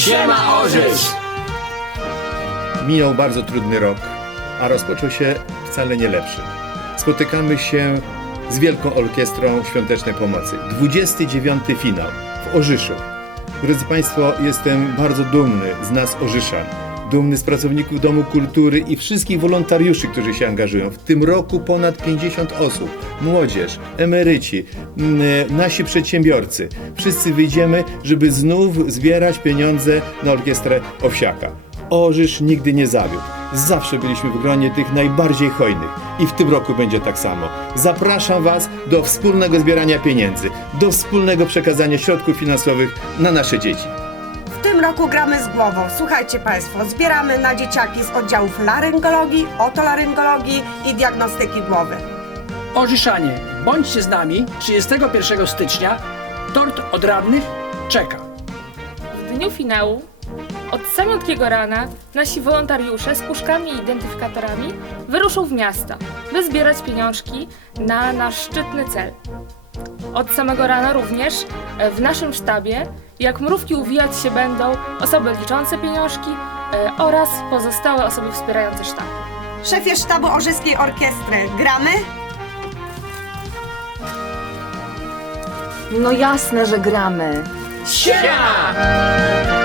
Siema Orzysz! Minął bardzo trudny rok, a rozpoczął się wcale nie lepszy. Spotykamy się z Wielką Orkiestrą Świątecznej Pomocy. 29. finał w Orzyszu. Drodzy Państwo, jestem bardzo dumny z nas Orzyszan. Dumny z pracowników Domu Kultury i wszystkich wolontariuszy, którzy się angażują. W tym roku ponad 50 osób. Młodzież, emeryci, mm, nasi przedsiębiorcy. Wszyscy wyjdziemy, żeby znów zbierać pieniądze na Orkiestrę Owsiaka. Orzysz nigdy nie zawiódł. Zawsze byliśmy w gronie tych najbardziej hojnych i w tym roku będzie tak samo. Zapraszam Was do wspólnego zbierania pieniędzy, do wspólnego przekazania środków finansowych na nasze dzieci. W tym roku gramy z głową. Słuchajcie Państwo, zbieramy na dzieciaki z oddziałów laryngologii, otolaryngologii i diagnostyki głowy. Orzyszanie, bądźcie z nami 31 stycznia. Tort od radnych czeka. W dniu finału od samiutkiego rana nasi wolontariusze z puszkami i identyfikatorami wyruszą w miasta, by zbierać pieniążki na nasz szczytny cel. Od samego rana również e, w naszym sztabie, jak mrówki uwijać się będą osoby liczące pieniążki e, oraz pozostałe osoby wspierające sztab. Szefie sztabu Orzyskiej Orkiestry, gramy? No jasne, że gramy. Siema!